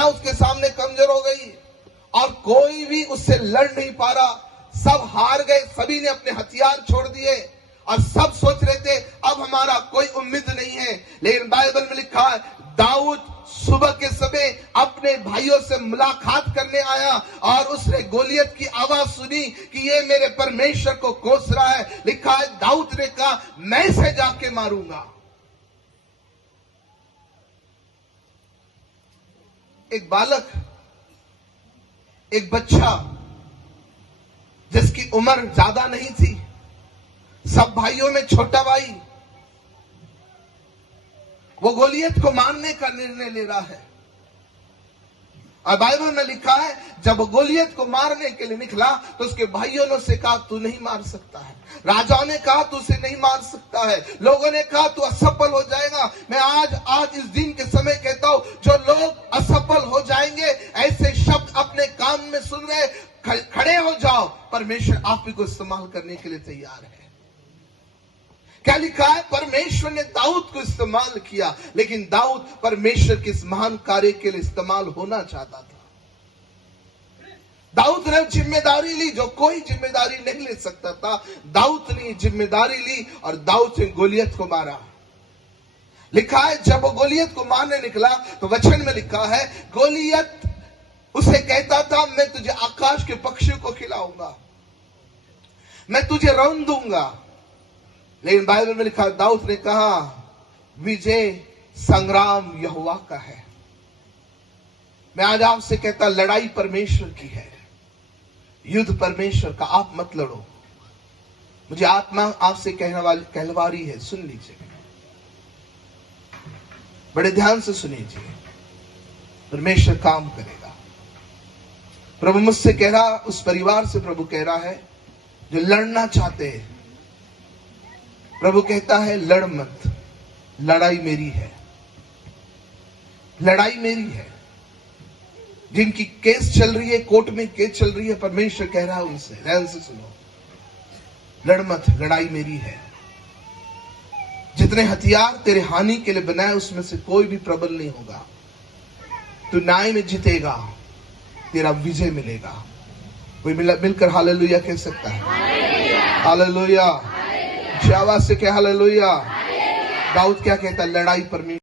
सेना उसके सामने कमजोर हो गई और कोई भी उससे लड़ नहीं पा रहा। सब हार गए, सभी ने अपने हथियार छोड़ दिए और सब सोच रहे थे अब हमारा कोई उम्मीद नहीं है। लेकिन बाइबल में लिखा है दाऊद सुबह के समय अपने भाइयों से मुलाकात करने आया और उसने गोलियत की आवाज सुनी कि ये मेरे परमेश्वर को कोस रहा है। लिखा है दाऊद ने कहा मैं इसे जाके मारूंगा। एक बालक, एक बच्चा जिसकी उम्र ज्यादा नहीं थी, सब भाइयों में छोटा भाई, वो गोलियत को मारने का निर्णय ले रहा है। और बाइबल में लिखा है जब गोलियत को मारने के लिए निकला तो उसके भाइयों ने उसे कहा तू नहीं मार सकता है। राजाओं ने कहा तू उसे नहीं मार सकता है। लोगों ने कहा तू असफल हो जाएगा। मैं आज इस दिन के समय कहता हूं जो लोग असफल हो जाएंगे ऐसे शब्द अपने कान में सुन रहे, खड़े हो जाओ, परमेश्वर आप ही को इस्तेमाल करने के लिए तैयार है। क्या लिखा है? परमेश्वर ने दाऊद को इस्तेमाल किया, लेकिन दाऊद परमेश्वर के इस महान कार्य के लिए इस्तेमाल होना चाहता था। दाऊद ने जिम्मेदारी ली जो कोई जिम्मेदारी नहीं ले सकता था। दाऊद ने जिम्मेदारी ली और दाऊद ने गोलियत को मारा। लिखा है जब वो गोलियत को मारने निकला तो वचन में लिखा है गोलियत उसे कहता था मैं तुझे आकाश के पक्षियों को खिलाऊंगा, मैं तुझे रौंद दूंगा। लेकिन बाइबल में लिखा दाऊद ने कहा विजय संग्राम यहोवा का है। मैं आज आपसे कहता लड़ाई परमेश्वर की है, युद्ध परमेश्वर का। आप मत लड़ो। मुझे आत्मा आपसे कहलवा रही है, सुन लीजिए, बड़े ध्यान से सुनिए। परमेश्वर काम करेगा। प्रभु मुझसे कह रहा, उस परिवार से प्रभु कह रहा है जो लड़ना चाहते हैं। प्रभु कहता है लड़ मत, लड़ाई मेरी है, लड़ाई मेरी है। जिनकी केस चल रही है, कोर्ट में केस चल रही है, परमेश्वर कह रहा है उनसे ध्यान से सुनो, लड़ मत, लड़ाई मेरी है। जितने हथियार तेरे हानि के लिए बनाए उसमें से कोई भी प्रबल नहीं होगा। तू न्याय में जीतेगा, तेरा विजय मिलेगा। कोई मिलकर हालेलुया कह सकता है? हालेलुया। आवाज से क्या हालेलुया। दाऊद क्या कहता? लड़ाई परमेश्वर